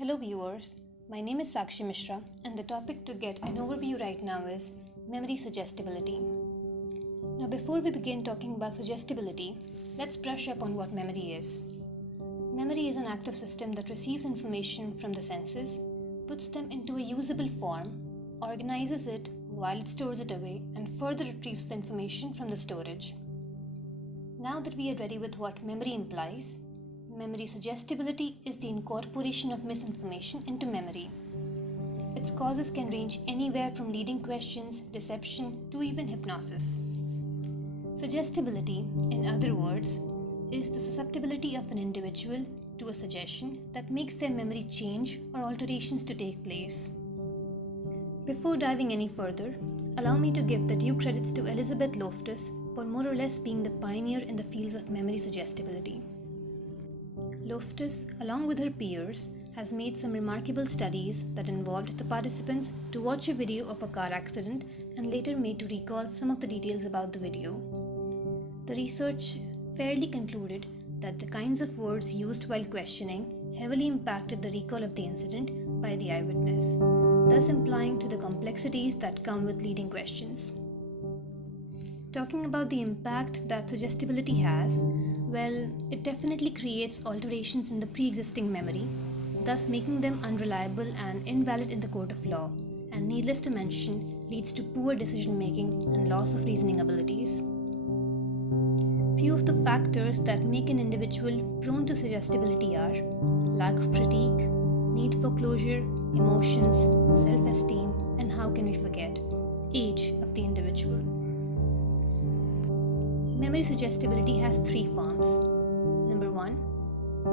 Hello viewers, my name is Sakshi Mishra and the topic to get an overview right now is Memory Suggestibility. Now before we begin talking about suggestibility, let's brush up on what memory is. Memory is an active system that receives information from the senses, puts them into a usable form, organizes it while it stores it away, and further retrieves the information from the storage. Now that we are ready with what memory implies, memory suggestibility is the incorporation of misinformation into memory. Its causes can range anywhere from leading questions, deception, to even hypnosis. Suggestibility, in other words, is the susceptibility of an individual to a suggestion that makes their memory change or alterations to take place. Before diving any further, allow me to give the due credits to Elizabeth Loftus for more or less being the pioneer in the fields of memory suggestibility. Loftus, along with her peers, has made some remarkable studies that involved the participants to watch a video of a car accident and later made to recall some of the details about the video. The research fairly concluded that the kinds of words used while questioning heavily impacted the recall of the incident by the eyewitness, thus implying to the complexities that come with leading questions. Talking about the impact that suggestibility has, well, it definitely creates alterations in the pre-existing memory, thus making them unreliable and invalid in the court of law, and needless to mention, leads to poor decision-making and loss of reasoning abilities. Few of the factors that make an individual prone to suggestibility are lack of critique, need for closure, emotions, self-esteem, and how can we forget, age of the individual. Memory suggestibility has three forms. Number 1,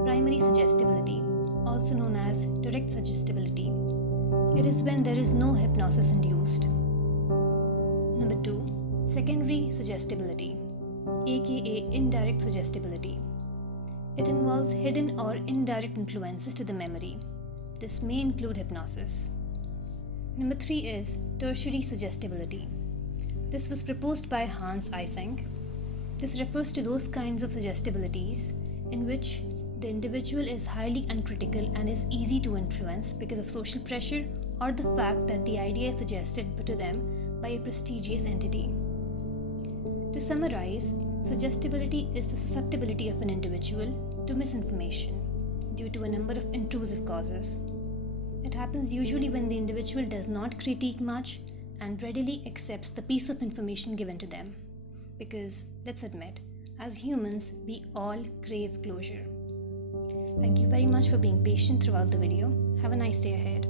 primary suggestibility, also known as direct suggestibility. It is when there is no hypnosis induced. Number 2, secondary suggestibility, aka indirect suggestibility. It involves hidden or indirect influences to the memory. This may include hypnosis. Number 3 is tertiary suggestibility. This was proposed by Hans Eysenck. This refers to those kinds of suggestibilities in which the individual is highly uncritical and is easy to influence because of social pressure or the fact that the idea is suggested to them by a prestigious entity. To summarize, suggestibility is the susceptibility of an individual to misinformation due to a number of intrusive causes. It happens usually when the individual does not critique much and readily accepts the piece of information given to them. Because, let's admit, as humans, we all crave closure. Thank you very much for being patient throughout the video. Have a nice day ahead.